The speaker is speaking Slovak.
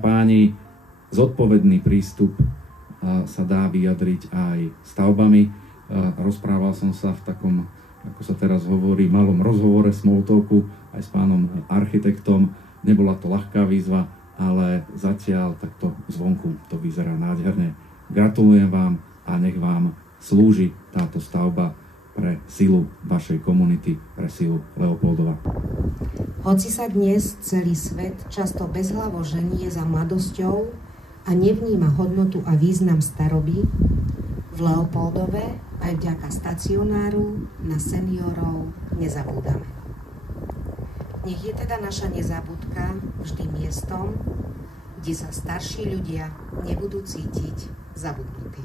páni, zodpovedný prístup sa dá vyjadriť aj stavbami. Rozprával som sa v takom, ako sa teraz hovorí, malom rozhovore, small talku aj s pánom architektom. Nebola to ľahká výzva, ale zatiaľ takto zvonku to vyzerá nádherne. Gratulujem vám a nech vám slúži táto stavba pre silu vašej komunity, pre silu Leopoldova. Hoci sa dnes celý svet často bezhlavo ženie za mladosťou a nevníma hodnotu a význam staroby, v Leopoldove aj vďaka stacionáru na seniorov nezabúdame. Nech je teda naša nezabudka vždy miestom, kde sa starší ľudia nebudú cítiť zabudnutí.